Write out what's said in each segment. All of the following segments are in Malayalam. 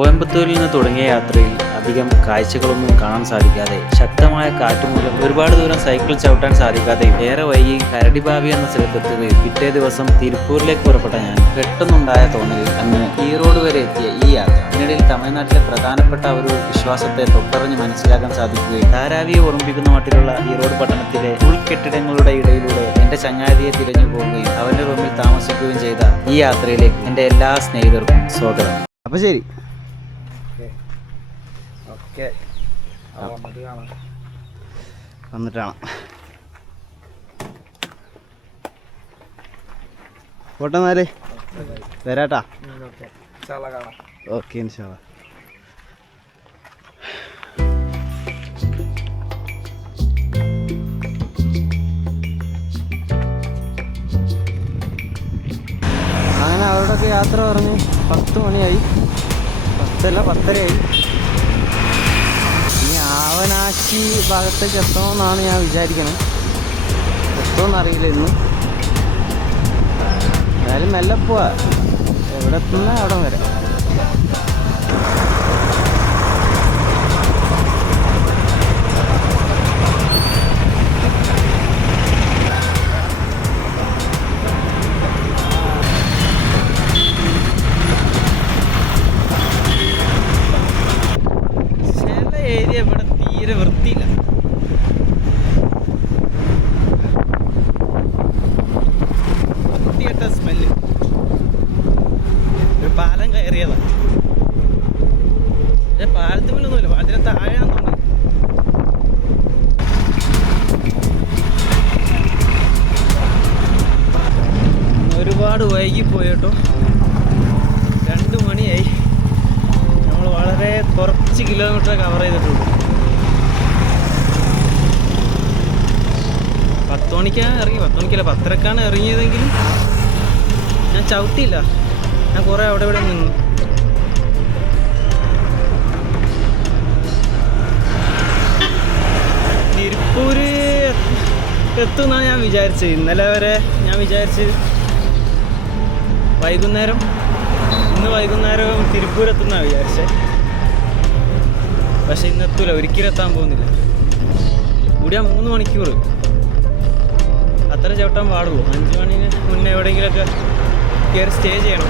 കോയമ്പത്തൂരിൽ നിന്ന് തുടങ്ങിയ യാത്രയിൽ അധികം കാഴ്ചകളൊന്നും കാണാൻ സാധിക്കാതെ ശക്തമായ കാറ്റുമൂലം ഒരുപാട് ദൂരം സൈക്കിൾ ചവിട്ടാൻ സാധിക്കാതെ ഏറെ വൈകി കരടിഭാവി എന്ന സ്ഥലത്തെത്തുകയും പിറ്റേ ദിവസം തിരുപ്പൂരിലേക്ക് പുറപ്പെട്ട ഞാൻ പെട്ടെന്നുണ്ടായ തോന്നലിൽ അന്ന് ഈറോഡ് വരെ എത്തിയ ഈ യാത്ര ഇതിനിടയിൽ തമിഴ്നാട്ടിലെ പ്രധാനപ്പെട്ട ഒരു വിശ്വാസത്തെ തൊട്ടറിഞ്ഞ് മനസ്സിലാക്കാൻ സാധിക്കുകയും ധാരാവിയെ ഓർമ്മിപ്പിക്കുന്ന മട്ടിലുള്ള ഈറോഡ് പട്ടണത്തിലെ ഉൾകെട്ടിടങ്ങളുടെ ഇടയിലൂടെ എന്റെ ചങ്ങാതിയെ തിരഞ്ഞു പോവുകയും അവന്റെ റൂമിൽ താമസിക്കുകയും ചെയ്ത ഈ യാത്രയിലേക്ക് എന്റെ എല്ലാ സ്നേഹിതർക്കും സ്വാഗതം. അപ്പൊ ശരി, വന്നിട്ടാണ് പോട്ടെന്നാല് വരാട്ടാ. ഓക്കെ ഇൻഷാല്ലാ. അങ്ങനെ അവരോടൊക്കെ യാത്ര പറഞ്ഞ് 10 മണിയായി, 10:30 ഇനി ആവനാശി ഭാഗത്തേക്ക് എത്തണമെന്നാണ് ഞാൻ വിചാരിക്കണത്. എത്തുമെന്നറിയില്ല ഇന്ന്. എന്തായാലും മെല്ലെ പോവാ, എവിടെ എത്തുന്ന അവിടെ വരാം. ഏരിയ ഇവിടെ തീരെ വൃത്തിയില്ല. വൃത്തികെട്ട സ്മെല്ല്. ഒരു പാലം കയറിയതാണ്. പാലത്തുമല്ലൊന്നുമില്ല, പാലത്തിന് താഴെയാണെന്നുണ്ട്. ഒരുപാട് വൈകിപ്പോയി കേട്ടോ. 2 മണിയായി. നമ്മൾ വളരെ കുറച്ച് കിലോമീറ്റർ കവർ ചെയ്തിട്ടുള്ളൂ. 10 മണിക്കാണ് ഇറങ്ങി, 10 മണിക്കല്ല 10:30ക്കാണ് ഇറങ്ങിയതെങ്കിലും ഞാൻ ചവിട്ടിയില്ല. ഞാൻ കുറേ അവിടെ ഇവിടെ നിന്നു. തിരുപ്പൂര് എത്തുമെന്നാണ് ഞാൻ വിചാരിച്ചത്. ഇന്നലെ വരെ ഞാൻ വിചാരിച്ച് ഇന്ന് വൈകുന്നേരം തിരുപ്പൂരെത്തുന്നാണ് വിചാരിച്ചത്. പക്ഷെ ഇന്ന് എത്തൂല, ഒരിക്കലും എത്താൻ പോകുന്നില്ല. കൂടിയാ 3 മണിക്കൂർ അത്ര ചവിട്ടാൻ പാടുള്ളൂ. 5 മണിന് മുന്നേ എവിടെയെങ്കിലുമൊക്കെ കയറി സ്റ്റേ ചെയ്യണം.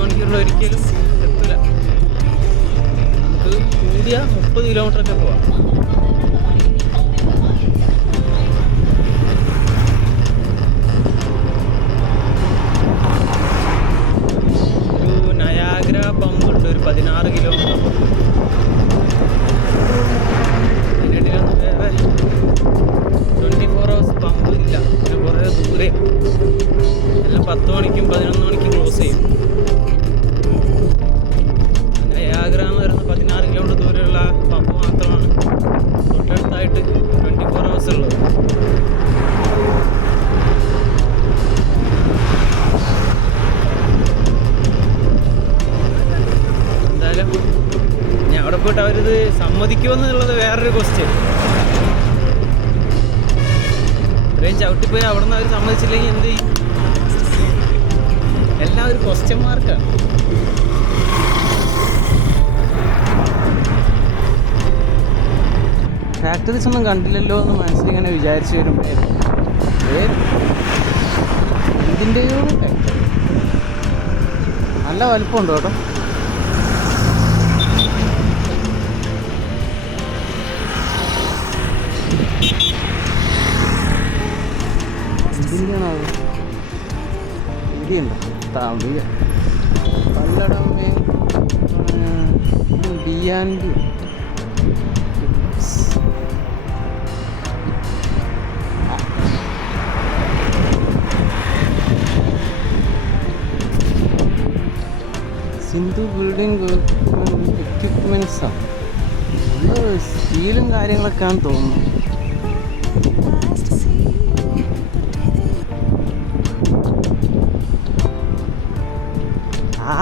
മണിക്കൂറിൽ ഒരിക്കലും എത്തൂല. നമുക്ക് കൂടിയ 30 കിലോമീറ്ററൊക്കെ പോവാം. പമ്പുണ്ട് ഒരു 16 കിലോമീറ്റർ. ഇതിനിടയിലൊന്നും വേറെ 24 ഹവേഴ്സ് പമ്പ് ഇല്ല. പിന്നെ കുറേ ദൂരെ എല്ലാം 10 മണിക്കും 11 മണിക്കും ക്ലോസ് ചെയ്യും. നയാഗ്ര എന്ന് പറയുന്ന 16 കിലോമീറ്റർ ദൂരെയുള്ള പമ്പ് മാത്രമാണ് തൊട്ടടുത്തായിട്ട് 24 ഹവേഴ്സ് ഉള്ളത്. ഞാൻ അവിടെ പോയിട്ട് അവരിത് സമ്മതിക്കുമെന്നുള്ളത് വേറൊരു ക്വസ്റ്റ്യൻ. ഇത്രയും ചവിട്ടിപ്പോയി അവിടെ നിന്ന് അവർ സമ്മതിച്ചില്ലെങ്കിൽ എന്ത് ചെയ്യും? എല്ലാം ഒരു ക്വസ്റ്റ്യൻ മാർക്കാണ്. ഫാക്ടറീസ് ഒന്നും കണ്ടില്ലല്ലോ എന്ന് മനസ്സിലിങ്ങനെ വിചാരിച്ചു വരുമ്പോൾ ഇതിൻ്റെയോ നല്ല വലുപ്പമുണ്ട് കേട്ടോ. ഇന്ത്യയുണ്ടോ തമിഴ് പല്ലടം ബിയാൻഡി സിന്ധു ബിൽഡിംഗ് എക്യുപ്മെന്റ്സാണ്. സ്റ്റീലും കാര്യങ്ങളൊക്കെയാണെന്ന് തോന്നുന്നു.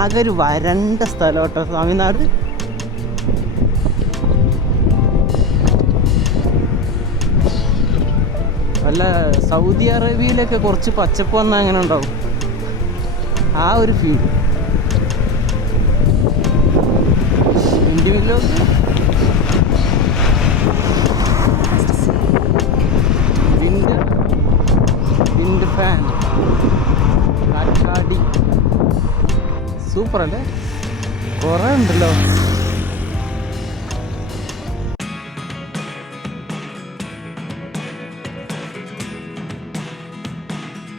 ആകെ ഒരു വരണ്ട സ്ഥലം കേട്ടോ തമിഴ്നാട്. വല്ല സൗദി അറേബ്യയിലൊക്കെ കുറച്ച് പച്ചപ്പ് വന്നാൽ അങ്ങനെ ഉണ്ടാവും, ആ ഒരു ഫീൽ. ഇൻഡിവിജ്വൽ വിൻഡ് ഫാൻ കാറ്റാടി സൂപ്പർ അല്ലേ? കുറേ ഉണ്ടല്ലോ.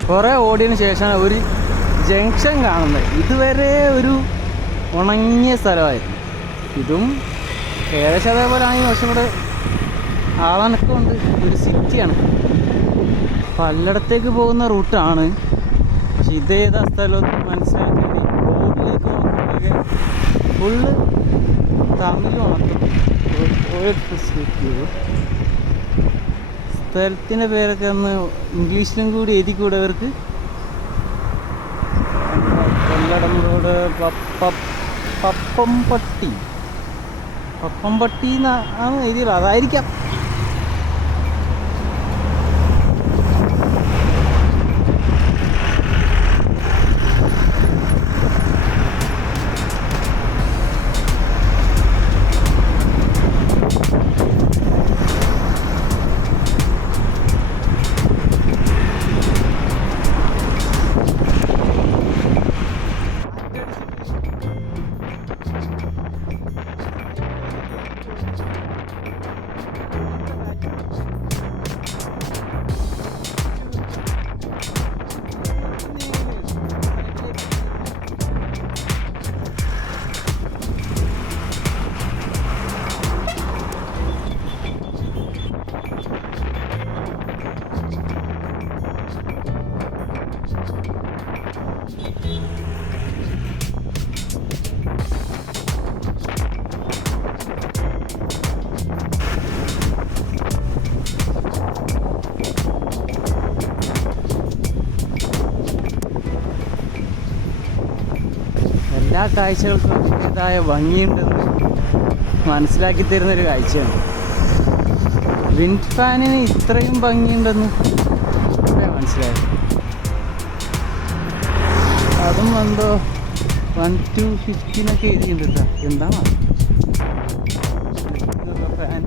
കുറേ ഓടിയതിന് ശേഷമാണ് ഒരു ജംഗ്ഷൻ കാണുന്നത്. ഇതുവരെ ഒരു ഉണങ്ങിയ സ്ഥലമായിരുന്നു. ഇതും ഏകദേശം അതേപോലെയാണെങ്കിൽ പക്ഷെ ഇവിടെ ആളനക്കമുണ്ട്. ഒരു സിറ്റിയാണ്, പലയിടത്തേക്ക് പോകുന്ന റൂട്ടാണ്. പക്ഷെ ഇതേതാ സ്ഥലമൊന്നും മനസ്സിലാക്കി റോഡിലേക്ക് നോക്കുമ്പോഴൊക്കെ ഫുള്ള് തമിഴ് ഉണക്കും. സ്ഥലത്തിൻ്റെ പേരൊക്കെ ഒന്ന് ഇംഗ്ലീഷിലും കൂടി എഴുതിക്കൂടെ അവർക്ക്? കൊല്ലടം റോഡ് പപ്പംപട്ടി എന്നാണ് എഴുതിയുള്ളത്, അതായിരിക്കാം. എല്ലാ കാഴ്ചകൾക്കും അതിൻ്റേതായ ഭംഗിയുണ്ടെന്ന് മനസ്സിലാക്കി തരുന്നൊരു കാഴ്ചയാണ്. വിൻഡ് ഫാനിന് ഇത്രയും ഭംഗിയുണ്ടെന്ന് മനസ്സിലായി. അതും എന്തോ 1-2-15 എഴുതിയിട്ടുണ്ട്. എന്താണ് ഫാൻ?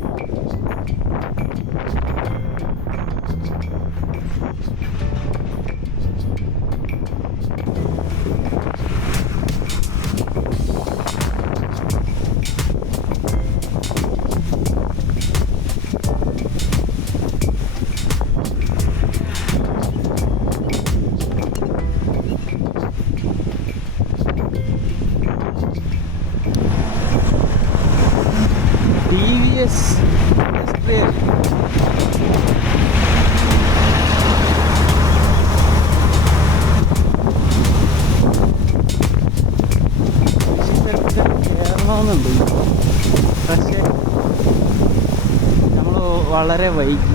TVS Industrial. കയറണമെന്നുണ്ട്, പക്ഷേ നമ്മൾ വളരെ വൈകി.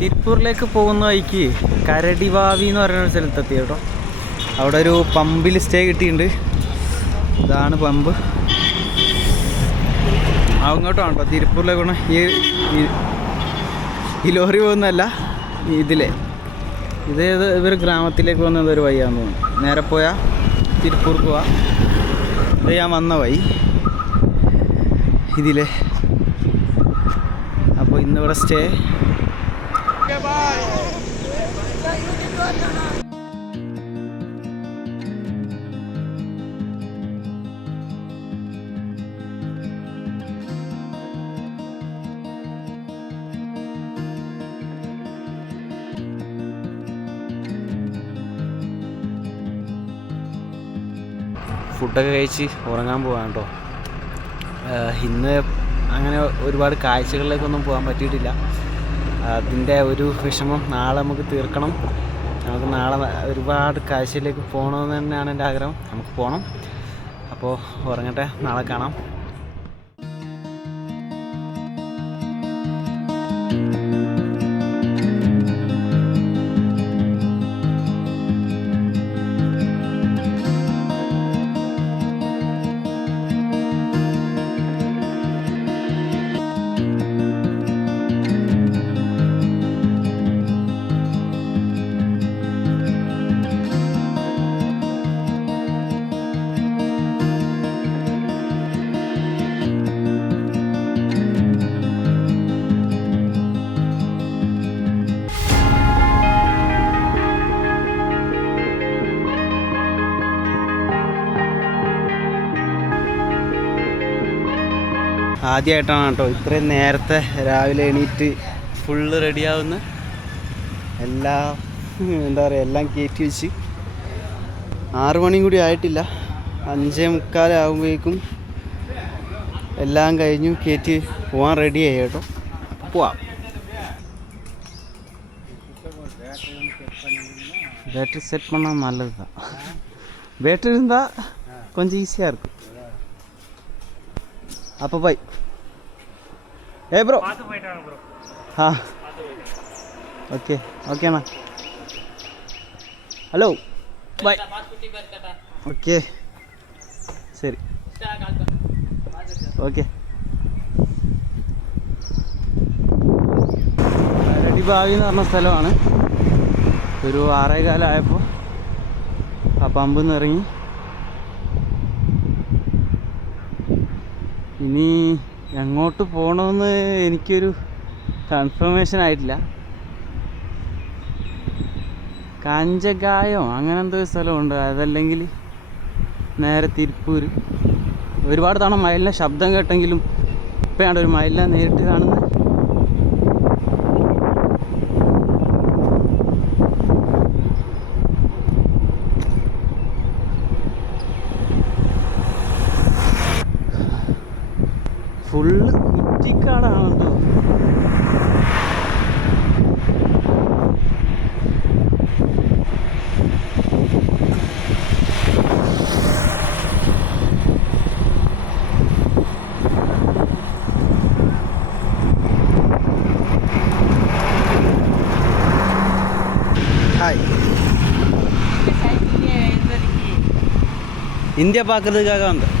തിരുപ്പൂരിലേക്ക് പോകുന്ന വഴിക്ക് കരടിവാവി എന്ന് പറയുന്ന സ്ഥലത്തെത്തി കേട്ടോ. അവിടെ ഒരു പമ്പിൽ സ്റ്റേ കിട്ടിയിട്ടുണ്ട്. ഇതാണ് പമ്പ്. അങ്ങോട്ടാണ് കേട്ടോ തിരുപ്പൂരിലേക്ക് പോകണം. ഈ ലോറി പോകുന്നതല്ല, ഇതിലെ ഇവർ ഗ്രാമത്തിലേക്ക് പോകുന്നത് ഒരു വഴിയാണെന്ന് തോന്നുന്നു. നേരെ പോയാൽ തിരുപ്പൂർ പോവാം. ഇത് ഞാൻ വന്ന വഴി ഇതിലെ. അപ്പോൾ ഇന്നിവിടെ സ്റ്റേ. ഫുഡൊക്കെ കഴിച്ച് ഉറങ്ങാൻ പോവാണ് കേട്ടോ. ഇന്ന് അങ്ങനെ ഒരുപാട് കാഴ്ചകളിലേക്കൊന്നും പോകാൻ പറ്റിയിട്ടില്ല. അതിൻ്റെ ഒരു വിഷമം നാളെ നമുക്ക് തീർക്കണം. നമുക്ക് നാളെ ഒരുപാട് കാഴ്ചയിലേക്ക് പോകണമെന്ന് തന്നെയാണ് എൻ്റെ ആഗ്രഹം. നമുക്ക് പോകണം. അപ്പോൾ ഉറങ്ങട്ടെ, നാളെ കാണാം. ആദ്യമായിട്ടാണ് കേട്ടോ ഇത്രയും നേരത്തെ രാവിലെ എണീറ്റ് ഫുള്ള് റെഡിയാവുന്ന എന്താ പറയുക എല്ലാം കയറ്റി വെച്ച് 6 മണിയും കൂടി ആയിട്ടില്ല, 5:45 ആകുമ്പോഴേക്കും എല്ലാം കഴിഞ്ഞു കയറ്റി പോകാൻ റെഡിയായി കേട്ടോ. പോവാം. பேட்டரி செட் பண்ணால் நல்லது தான். பேட்டரி இருந்தால் கொஞ்சம் ஈஸியாக இருக்கும். அப்போ பாய். ப்ரோ ஆ ஓகே ஓகேண்ணா. ஹலோ பாய். ഓക്കെ ശരി ഓക്കെ. കരടിബാവി എന്ന് പറഞ്ഞ സ്ഥലമാണ്. ഒരു 6:15 ആയപ്പോൾ ആ പമ്പിൽ നിന്ന് ഇറങ്ങി. ഇനി എങ്ങോട്ട് പോകണമെന്ന് എനിക്കൊരു കൺഫർമേഷൻ ആയിട്ടില്ല. കാഞ്ചഗായോ അങ്ങനെ എന്തോ സ്ഥലമുണ്ട്, അതല്ലെങ്കിൽ നേരെ തിരുപ്പൂർ. ഒരുപാട് തവണ മയിലിനെ ശബ്ദം കേട്ടെങ്കിലും ഇപ്പോഴാണ് ഒരു മയിലിനെ നേരിട്ട് കാണുന്നത്. ഫുള്ള് കുറ്റിക്കാടാണ് കേട്ടോ. ஹாய், இந்தியா பார்க்கறதுக்காக வந்தேன்.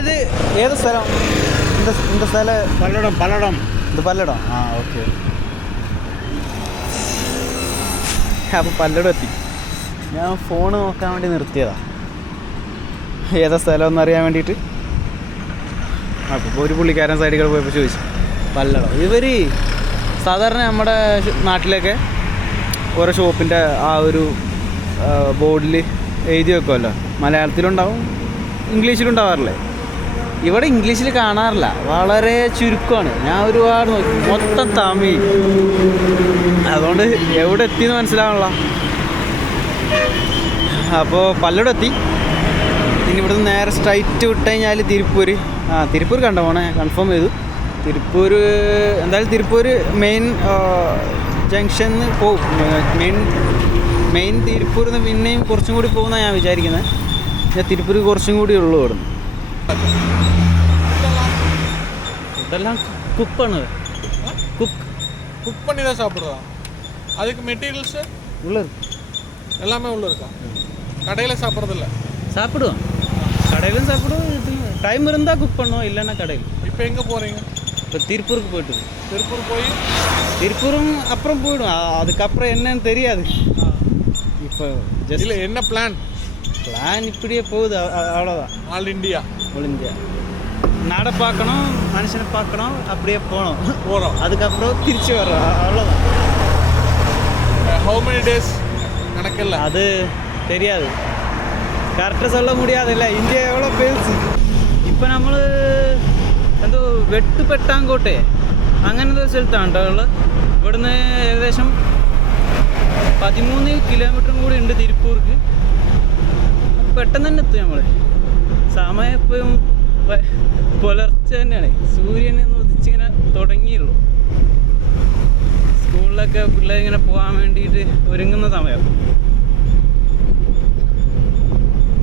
ഇത് ഏത് സ്ഥലം? இந்த സ്ഥലം പല്ലടം. ഇത് പല്ലടം. ആ ഓക്കെ. അപ്പോൾ പല്ലടം എത്തി. ഞാൻ ഫോൺ നോക്കാൻ വേണ്ടി നിർത്തിയതാണ്, ഏതാ സ്ഥലം എന്നറിയാൻ വേണ്ടിയിട്ട്. അപ്പോൾ ഒരു പുള്ളിക്കാരൻ സൈഡിൽ പോയപ്പോൾ ചോദിച്ചു പല്ലടം. ഇവർ സാധാരണ നമ്മുടെ നാട്ടിലൊക്കെ ഓരോ ഷോപ്പിൻ്റെ ആ ഒരു ബോർഡിൽ എഴുതി വെക്കുമല്ലോ, മലയാളത്തിലുണ്ടാവും ഇംഗ്ലീഷിലുണ്ടാവാറില്ലേ. ഇവിടെ ഇംഗ്ലീഷിൽ കാണാറില്ല, വളരെ ചുരുക്കമാണ്. ഞാൻ ഒരുപാട് നോക്കി, മൊത്തം തമിഴ്. അതുകൊണ്ട് എവിടെ എത്തിയെന്ന് മനസ്സിലാവണല്ലോ. അപ്പോൾ പല്ലടം എത്തി. ഇനി ഇവിടുന്ന് നേരെ സ്ട്രൈറ്റ് വിട്ട് കഴിഞ്ഞാൽ തിരുപ്പൂർ. തിരുപ്പൂർ കണ്ട പോണേ, കൺഫേം ചെയ്തു. തിരുപ്പൂർ എന്തായാലും തിരുപ്പൂർ മെയിൻ ജംഗ്ഷനിൽ പോകും. മെയിൻ തിരുപ്പൂരിൽ നിന്ന് പിന്നെയും കുറച്ചും കൂടി പോകുന്നതാണ് ഞാൻ വിചാരിക്കുന്നത്. ഞാൻ തിരുപ്പൂർ കുറച്ചും കൂടി ഉള്ളൂ ഇവിടുന്ന്. இதெல்லாம் குக் பண்ணுது. குக் பண்ணி தான் சாப்பிட்றதா? அதுக்கு மெட்டீரியல்ஸ் உள்ள இருக்கு, எல்லாமே உள்ள இருக்கா? கடையில் சாப்பிட்றதில்ல? சாப்பிடுவோம், கடையிலும் சாப்பிடுவோம். டைம் இருந்தால் குக் பண்ணுவோம், இல்லைன்னா கடையில். இப்போ எங்கே போகிறீங்க? இப்போ திருப்பூருக்கு போய்ட்டு. திருப்பூர் போய் திருப்பூரும் அப்புறம் போய்டும், அதுக்கப்புறம் என்னன்னு தெரியாது. இப்போ ஜஸ்ட் இல்லை, என்ன பிளான் இப்படியே போகுது, அவ்வளோதான். ஆல் இந்தியா நாடை பார்க்கணும், மனுஷனை பார்க்கணும், அப்படியே போகிறோம். அதுக்கப்புறம் திருச்சி வர்றோம், அவ்வளோதான். ஹவு மெனி டேஸ் கணக்கில்லை, அது தெரியாது, കറക്റ്റ് சொல்ல முடியாதுல்ல. ഇന്ത്യ എவ்வளோ பெருசு. ഇപ്പം നമ്മൾ എന്തോ വെട്ടുപെട്ടാങ്കോട്ടെ അങ്ങനത്തെ ഒരു സ്ഥലത്താണ് കേട്ടോ ഉള്ളത്. ഇവിടുന്ന് ഏകദേശം 13 കിലോമീറ്ററും കൂടി ഉണ്ട് തിരുപ്പൂർക്ക്. പെട്ടെന്ന് തന്നെ എത്തും നമ്മൾ. സമയം എപ്പോഴും പുലർച്ചെ തന്നെയാണ്, സൂര്യനൊന്ന് ഉദിച്ചിങ്ങനെ തുടങ്ങിയുള്ളൂ. സ്കൂളിലൊക്കെ പിള്ളേരിങ്ങനെ പോകാൻ വേണ്ടിയിട്ട് ഒരുങ്ങുന്ന സമയം.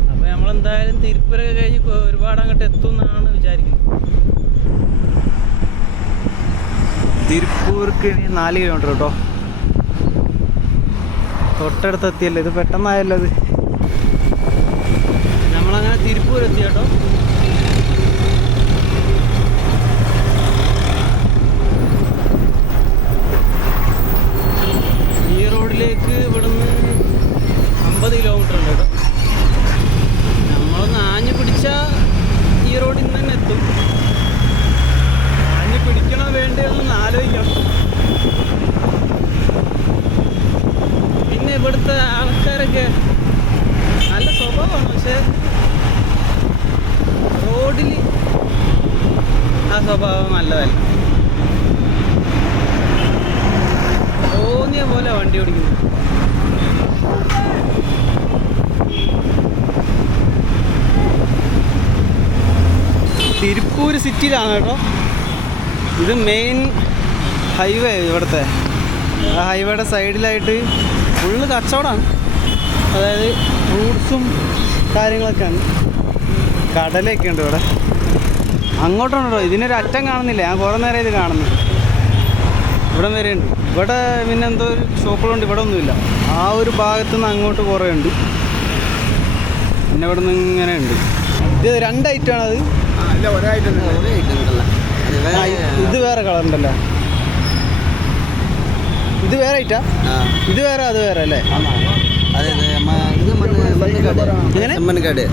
അപ്പോൾ നമ്മളെന്തായാലും തിരുപ്പൂരൊക്കെ കഴിഞ്ഞ് ഒരുപാട് അങ്ങോട്ട് എത്തും എന്നാണ് വിചാരിക്കുന്നത്. തിരുപ്പൂർക്ക് 4 കിലോമീറ്റർ കേട്ടോ. തൊട്ടടുത്ത് എത്തിയല്ലോ, ഇത് പെട്ടെന്നായല്ലോ. ഇത് നമ്മളങ്ങനെ തിരുപ്പൂർ എത്തി കേട്ടോ. തിരുപ്പൂരിലേക്ക് ഇവിടുന്ന് 50 കിലോമീറ്റർ ഉണ്ട് കേട്ടോ. നമ്മളൊന്ന് ആഞ്ഞു പിടിച്ചാൽ ഈ റോഡിൽ നിന്ന് തന്നെ എത്തും. ആഞ്ഞു പിടിക്കണോ വേണ്ടതെന്ന് ആലോചിക്കണം. പിന്നെ ഇവിടുത്തെ ആൾക്കാരൊക്കെ നല്ല സ്വഭാവമാണ്, പക്ഷേ റോഡിൽ ആ സ്വഭാവം നല്ലതല്ല. തോന്നിയ പോലെ വണ്ടി ഓടിക്കുന്നു. തിരുപ്പൂർ സിറ്റിയിലാണ് കേട്ടോ. ഇത് മെയിൻ ഹൈവേ. ഇവിടുത്തെ ആ ഹൈവേയുടെ സൈഡിലായിട്ട് ഫുള്ള് കച്ചവടമാണ്. അതായത് ഫ്രൂട്ട്സും കാര്യങ്ങളൊക്കെയാണ്. കടലൊക്കെ ഉണ്ട് ഇവിടെ. അങ്ങോട്ടുണ്ടോ, ഇതിനൊരു അറ്റം കാണുന്നില്ല. ഞാൻ കുറേ നേരം ഇത് കാണുന്നു. ഇവിടെ വരെ ഉണ്ട്. ഇവിടെ പിന്നെ എന്തോ ഒരു ഷോപ്പുകളുണ്ട്. ഇവിടെ ഒന്നുമില്ല. ആ ഒരു ഭാഗത്തു നിന്ന് അങ്ങോട്ട് കുറേ ഉണ്ട്. പിന്നെ ഇവിടെ നിന്ന് ഇങ്ങനെ ഉണ്ട്. ഇത് 2 ഐറ്റമാണത്. ഇത് വേറെ കളർ ഉണ്ടല്ലോ. ഇത് വേറെ ഐറ്റാ. ഇത് വേറെ അത് വേറെ അല്ലേ? എങ്ങനെ സെമ്മൻകാട്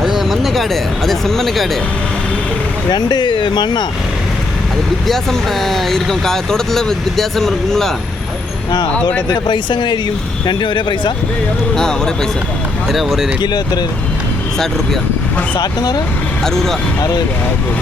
അത് മണ്ണക്കാട്, അത് സെമ്മൻകാട്. 2 മണ്ണാ. അത് വ്യത്യാസം ഇരിക്കും. തോട്ടത്തിൽ വ്യത്യാസം ഇരിക്കുമല്ലോ. ആ, തോട്ടത്തിൽ പ്രൈസ് എങ്ങനെയായിരിക്കും? 2 ഒരേ പ്രൈസാ? ഒരേ പൈസ. ഒരേ റേറ്റ്. കിലോ എത്ര? 60 രൂപ. 60 എന്ന് പറയാം. 60 രൂപ. 60 രൂപ.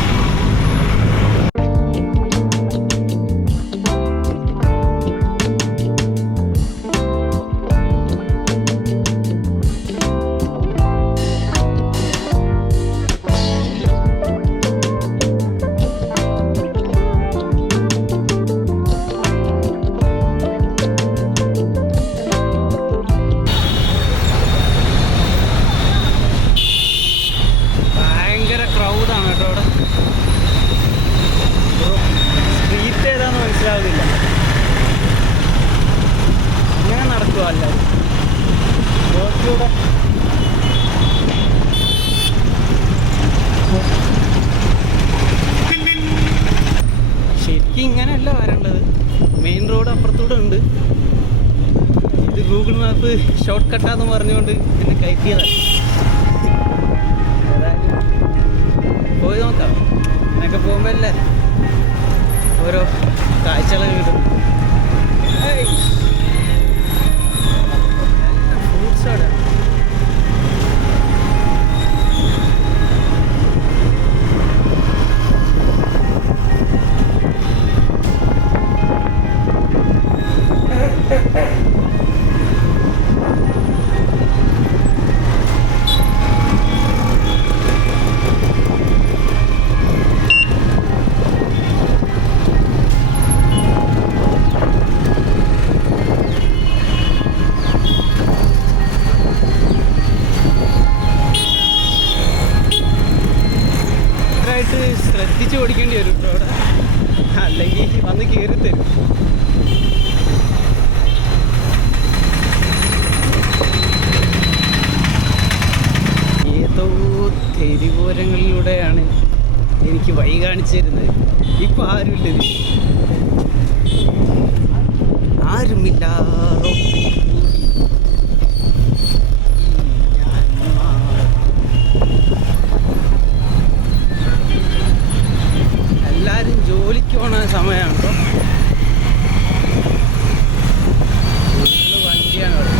ക്രൗഡാണ് കേട്ടോ ഇവിടെ. സ്ട്രീറ്റ് ഏതാന്ന് മനസ്സിലാവുന്നില്ല. ഇങ്ങനെ നടക്കുക എല്ലാവരും റോഡിലൂടെ. ശരിക്കും ഇങ്ങനെയല്ല വരേണ്ടത്. മെയിൻ റോഡ് അപ്പുറത്തൂടെ ഉണ്ട്. ഇത് ഗൂഗിൾ മാപ്പ് ഷോർട്ട് കട്ടാന്ന് പറഞ്ഞുകൊണ്ട് പിന്നെ കയറ്റിയതാണ്. പോയി നോക്കാം. എന്നൊക്കെ പോകുമ്പോൾ അല്ലേ ഓരോ കാഴ്ചകൾ കിട്ടും. ഫ്രൂട്ട്സ് അവിടെ. ശ്രദ്ധിച്ച് ഓടിക്കേണ്ടി വരും ഇപ്പോൾ അവിടെ, അല്ലെങ്കിൽ വന്ന് കയറി തരും. ഏതോ തെരുവോരങ്ങളിലൂടെയാണ് എനിക്ക് വഴി കാണിച്ചു തരുന്നത്. ഇപ്പം ആരുമില്ല, ആരുമില്ല. എല്ലാവരും ജോലിക്ക് പോണ സമയമാണ് കേട്ടോ. ഫുള്ള് വണ്ടിയാണ് അവിടെ.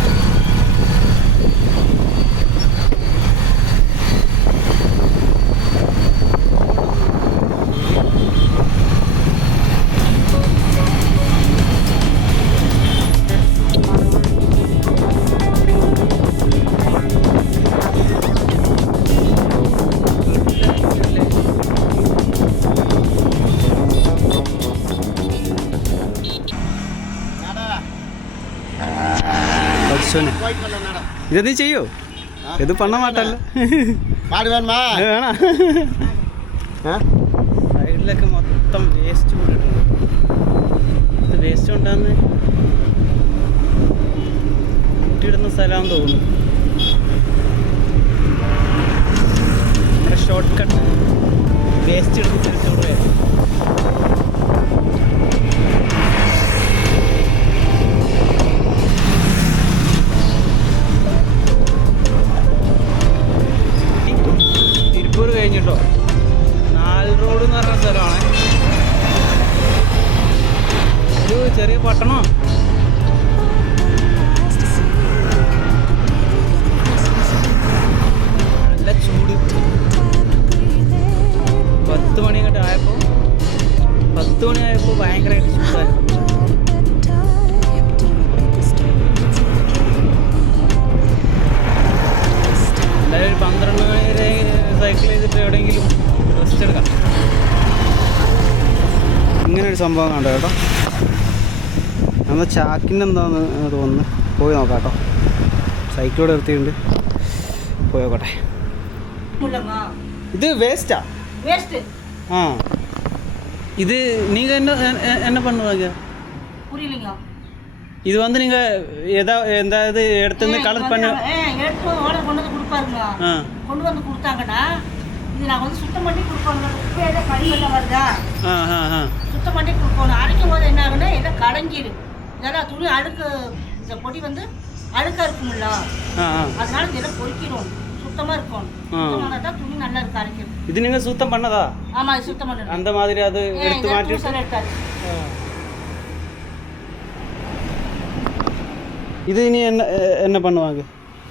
ഇതെന്ത് ചെയ്യോ? ഇത് പണ്ണ മാട്ടല്ല. സൈഡിലൊക്കെ മൊത്തം വേസ്റ്റ് കൊണ്ടിട്ടുണ്ട്. ഇത് വേസ്റ്റ് കൊണ്ടാന്ന് കുട്ടിയിടുന്ന സ്ഥലമാണെന്ന് തോന്നുന്നു. നമ്മുടെ ഷോർട്ട് കട്ട് വേസ്റ്റ് എടുത്ത് തിരിച്ചോടുകയാണ്. ഒരു സംഭവം കണ്ടോ കേട്ടോ. എന്നാൽ ചാക്കിൻ്റെ എന്താന്ന് തോന്നുന്നു, പോയി നോക്കാം കേട്ടോ. സൈക്കിളോട് നിർത്തിയിട്ടുണ്ട്, പോയി നോക്കട്ടെ. ഇത് വേസ്റ്റാ? ആ, இது நீங்கள் என்ன பண்ணுவாங்க? புரியலைங்க. இது வந்து நீங்கள் எதாவது எடுத்து கலர் பண்ணி எடுத்து ஆர்டர் கொண்டு வந்து கொடுப்பாருங்க. கொண்டு வந்து கொடுத்தாங்கன்னா இது நான் வந்து சுத்தம் பண்ணி கொடுப்பாங்க. குப்பையில கழிவெல்லாம் வருதா, சுத்தம் பண்ணி கொடுக்கணும். அரைக்கும் போது என்ன ஆகுன்னா எல்லாம் கடைஞ்சிடும். இதெல்லாம் துணி அழுக்கு, இந்த பொடி வந்து அழுக்காக இருக்கும்ல, அதனால இதெல்லாம் பொறிக்கிடும். சுத்தமாக இருக்கும். சுத்தமாக தான் துணி நல்லா இருக்கு அரைக்கிறது. இது நீங்கள் சுத்தம் பண்ணதா? ஆமாம், இது சுத்தம் பண்ணது. அந்த மாதிரி அது எடுத்து மாட்டி எடுத்தாச்சு. இது இனி என்ன பண்ணுவாங்க?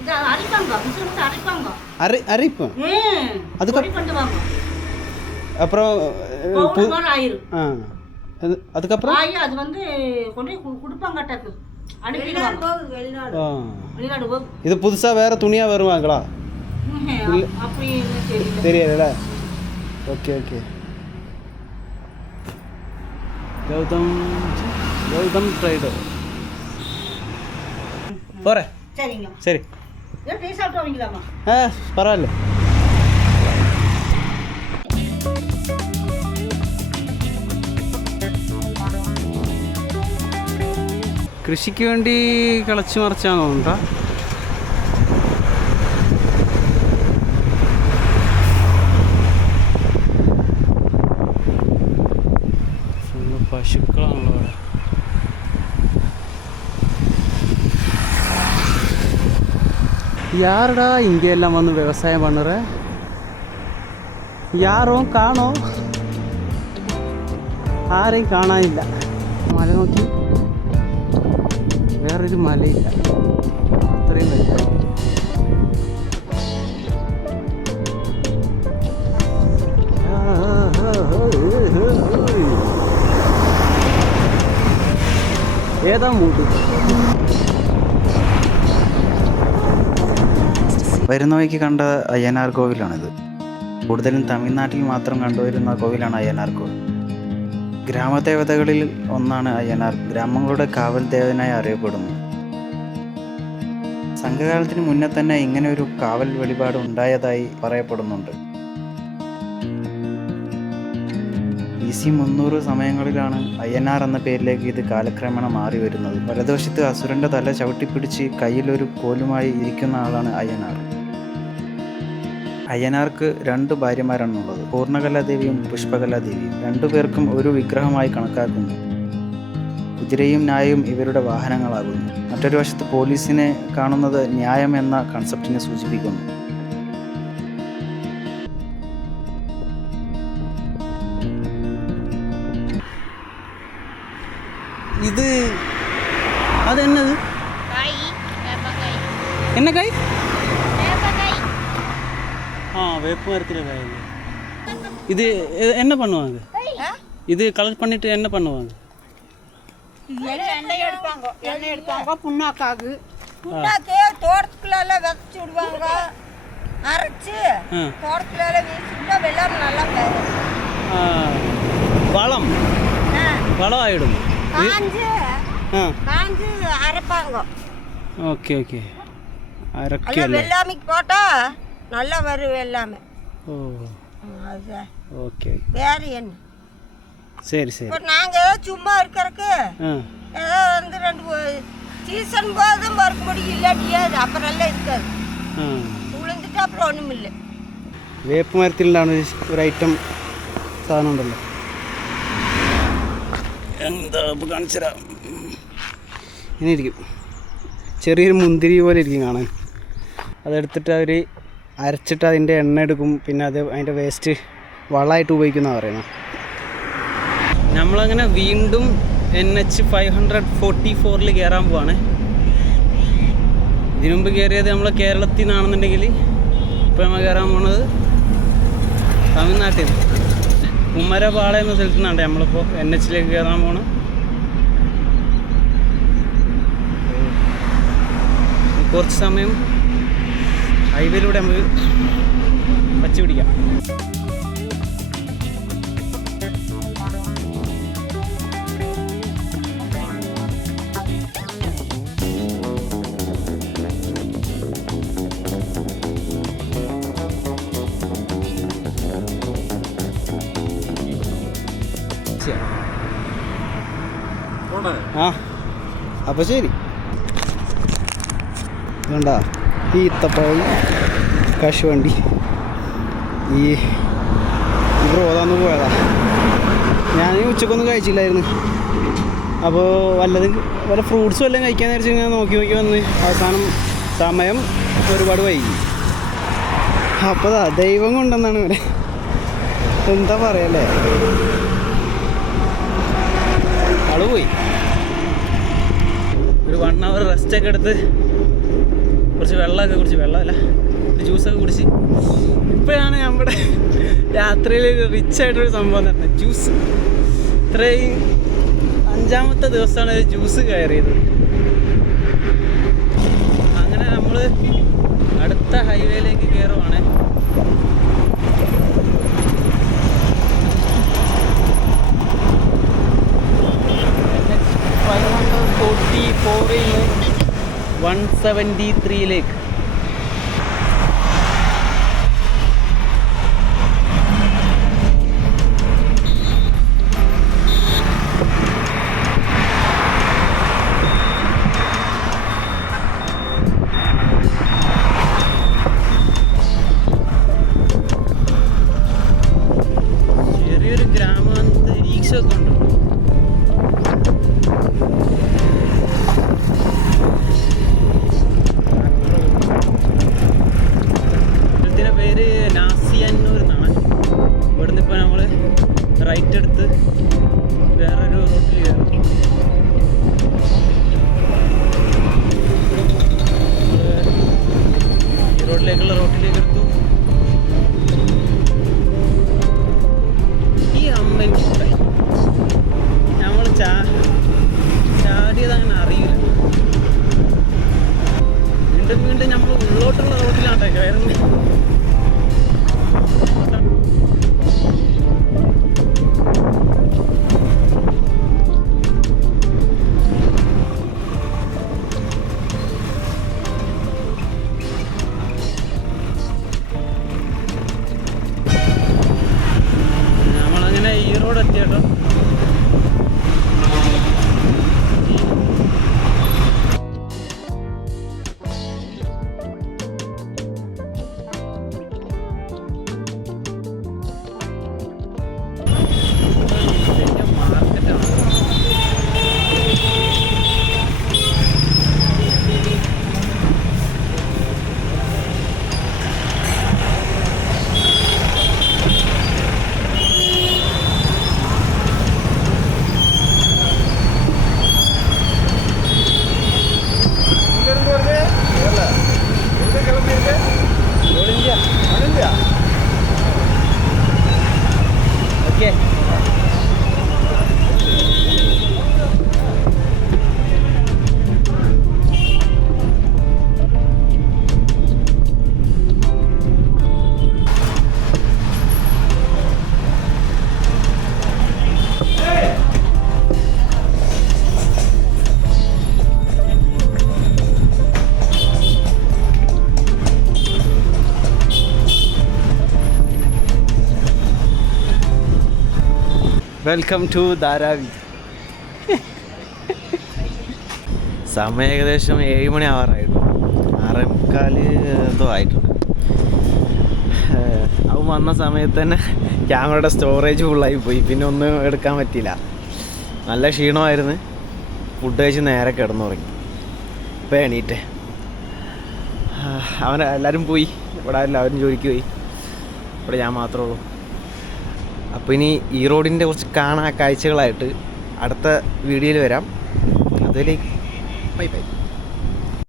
இது அரைப்பாங்க, மிஷின் வந்து அரைப்பாங்க. அரைப்பு பண்ணுவாங்க. அப்புறம் ஆயிரும். அதுக்கப்புறம் அது வந்து கொண்டு கொடுப்பாங்கட்டாக்கு. வெளிநாடு போகும். இது புதுசாக வேறு துணியாக வருவாங்களா? அப்படி தெரியல. Okay okay. கௌதம் ட்ரைடர் போகிறேன். சரிங்க, சரி. டீ சாப்பிட்டு வாங்கிக்கலாமா? பரவாயில்ல. കൃഷിക്ക് വേണ്ടി കിളച്ച് മറിച്ചാൽ തോന്നുന്നുണ്ടോ? പശുക്കളാണല്ലോ അവിടെ. யாருடா இங்கே எல்லாம் வந்து விவசாயம் பண்ணுற? யாரும் காணோம், ആരെയും കാണാനില്ല. മല നോക്കി, വേറൊരു മലയില്ല, അത്രയും വലുത്. ഏതാ മൂട്ട്? വരുന്ന വഴിക്ക് കണ്ട അയ്യനാർ കോവിലാണിത്. കൂടുതലും തമിഴ്നാട്ടിൽ മാത്രം കണ്ടുവരുന്ന കോവിലാണ് അയ്യനാർ കോവിൽ. ഗ്രാമദേവതകളിൽ ഒന്നാണ് അയ്യനാർ. ഗ്രാമങ്ങളുടെ കാവൽ ദേവനായി അറിയപ്പെടുന്നു. സംഘകാലത്തിന് മുന്നേ തന്നെ ഇങ്ങനെ ഒരു കാവൽ വെളിപാട് ഉണ്ടായതായി പറയപ്പെടുന്നുണ്ട്. BC 300 സമയങ്ങളിലാണ് അയ്യനാർ എന്ന പേരിലേക്ക് ഇത് കാലക്രമേണ മാറി വരുന്നത്. വലതുവശത്ത് അസുരന്റെ തല ചവിട്ടിപ്പിടിച്ച് കയ്യിലൊരു കോലുമായി ഇരിക്കുന്ന ആളാണ് അയ്യനാർ. അയ്യനാർക്ക് 2 ഭാര്യമാരാണുള്ളത്, പൂർണ്ണകലാദേവിയും പുഷ്പകലാദേവിയും. 2 പേർക്കും ഒരു വിഗ്രഹമായി കണക്കാക്കുന്നു. കുതിരയും ന്യായവും ഇവരുടെ വാഹനങ്ങളാകുന്നു. മറ്റൊരു വശത്ത് പോലീസിനെ കാണുന്നത് ന്യായം എന്ന കൺസെപ്റ്റിനെ സൂചിപ്പിക്കുന്നു. ഇത് അതെന്നത്? என்ன காய்? வேப்ப மரத்தில் காய். இது என்ன பண்ணுவாங்க? இது கலர் பண்ணிட்டு என்ன பண்ணுவாங்க? எண்ணெய் எடுப்பாங்க, புண்ணாக்காகு தோட்டத்துக்குள்ள விதைச்சு விடுவாங்க, அரைச்சு தோட்டத்துக்குள்ள வீசிட்டா வெள்ளம் நல்லா வளம் ஆயிடும். காஞ்சு அரைப்பாங்க. Okay okay. வெள்ளாமைக்கு போட்டா நல்லா வரும் எல்லாமே. ஓகே. வேற என்ன? சரி சரி. இப்போ நாங்கள் ஏதோ சும்மா இருக்கிறதுக்கு ஏதோ வந்து 2 சீசன் போதும் பறக்க முடியும், இல்லாட்டியாது அப்புறம் எல்லாம் இருக்காது. உளுந்துட்டு அப்புறம் ஒன்றும் இல்லை. വേപ്പ് മരത്തിലുണ്ടാണ് ഒരു ഐറ്റം സാധനം ഉണ്ടല്ലോ. എന്താ ഇപ്പോൾ കാണിച്ചരാ. ഇങ്ങനെ ഇരിക്കും, ചെറിയൊരു മുന്തിരി പോലെ ഇരിക്കും കാണാൻ. അതെടുത്തിട്ട് അവർ അരച്ചിട്ട് അതിൻ്റെ എണ്ണ എടുക്കും, പിന്നെ അതിൻ്റെ വേസ്റ്റ് വളമായിട്ട് ഉപയോഗിക്കുന്നതാണ് പറയുന്നത്. നമ്മളങ്ങനെ വീണ്ടും NH 544 കയറാൻ പോവാണ്. ഇതിനുമുമ്പ് കയറിയത് നമ്മൾ കേരളത്തിൽ നിന്നാണെന്നുണ്ടെങ്കിൽ ഇപ്പോൾ നമ്മൾ കയറാൻ പോണത് തമിഴ്നാട്ടിൽ നിന്ന് കുമരപാള എന്ന സ്ഥലത്തു നിന്നാണ് നമ്മളിപ്പോൾ NHലേക്ക് കയറാൻ പോകണം. കുറച്ച് സമയം ഹൈവേയിലൂടെ നമുക്ക് പച്ച പിടിക്കാം. ആ അപ്പോൾ ശരി. വേണ്ട ഈ ഈത്തപ്പഴം കശുവണ്ടി ഈ ബ്രോതാന്ന് പോയതാ. ഞാൻ ഉച്ചക്കൊന്നും കഴിച്ചില്ലായിരുന്നു. അപ്പോൾ വല്ല ഫ്രൂട്ട്സും എല്ലാം കഴിക്കാൻ നേരിച്ച് ഇങ്ങനെ നോക്കി വന്ന് അവസാനം സമയം ഒരുപാട് വൈകി. അപ്പോൾ ദൈവം കൊണ്ടെന്നാണ് ഇവരെ, എന്താ പറയല്ലേ, ആള് പോയി. ഒരു 1 hour റെസ്റ്റൊക്കെ എടുത്ത് കുറച്ച് വെള്ളമൊക്കെ കുടിച്ച്, വെള്ളമല്ല ജ്യൂസൊക്കെ കുടിച്ച് ഇപ്പോഴാണ് നമ്മുടെ രാത്രിയിൽ റിച്ച് ആയിട്ടൊരു സംഭവം തന്നെ ജ്യൂസ്. ഇത്രയും 5ാമത്തെ ദിവസമാണ് ജ്യൂസ് കയറിയത്. അങ്ങനെ നമ്മൾ അടുത്ത ഹൈവേയിലേക്ക് കയറുവാണ്. NH544 173ലേക്ക്. ചെറിയൊരു ഗ്രാമാന്തരീക്ഷമൊക്കെ ഉണ്ട്. ഇതിൻ്റെ പേര് നാസിയന്നൂർ എന്നാണ്. ഇവിടുന്ന് ഇപ്പോൾ നമ്മൾ റൈറ്റ് എടുത്ത് വേറൊരു റോട്ടിൽ കയറും. ഈ റോഡിലേക്കുള്ള റോട്ടിലേക്ക് എടുത്തു. ഈ അമ്മയും കൂടെ നമ്മൾ ചാടിയത് അങ്ങനെ അറിയില്ല. വീണ്ടും നമ്മൾ ഉള്ളോട്ടുള്ള റോഡിലാണ് കയറുന്നത്. നമ്മളങ്ങനെ ഈ റോഡ് എത്തി കേട്ടോ. Okay, welcome to Dharavi. സമയം ഏകദേശം 7 മണി ആവാറായിട്ടു. 6:45 എന്തോ ആയിട്ടുണ്ട്. അവൻ വന്ന സമയത്ത് തന്നെ ക്യാമറയുടെ സ്റ്റോറേജ് ഫുള്ളായി പോയി. പിന്നെ ഒന്നും എടുക്കാൻ പറ്റിയില്ല. നല്ല ക്ഷീണമായിരുന്നു. ഫുഡ് കഴിച്ച് നേരെ കിടന്നുറങ്ങി. ഇപ്പോൾ എണീറ്റേ. എല്ലാവരും പോയി. ഇവിടെ എല്ലാവരും ജോലിക്ക് പോയി. ഇവിടെ ഞാൻ മാത്രമേ ഉള്ളൂ. അപ്പോൾ ഇനി ഈ റോഡിൻ്റെ കുറച്ച് കാണാൻ കാഴ്ചകളായിട്ട് അടുത്ത വീഡിയോയിൽ വരാം. അതിലേക്ക് ബൈ ബൈ.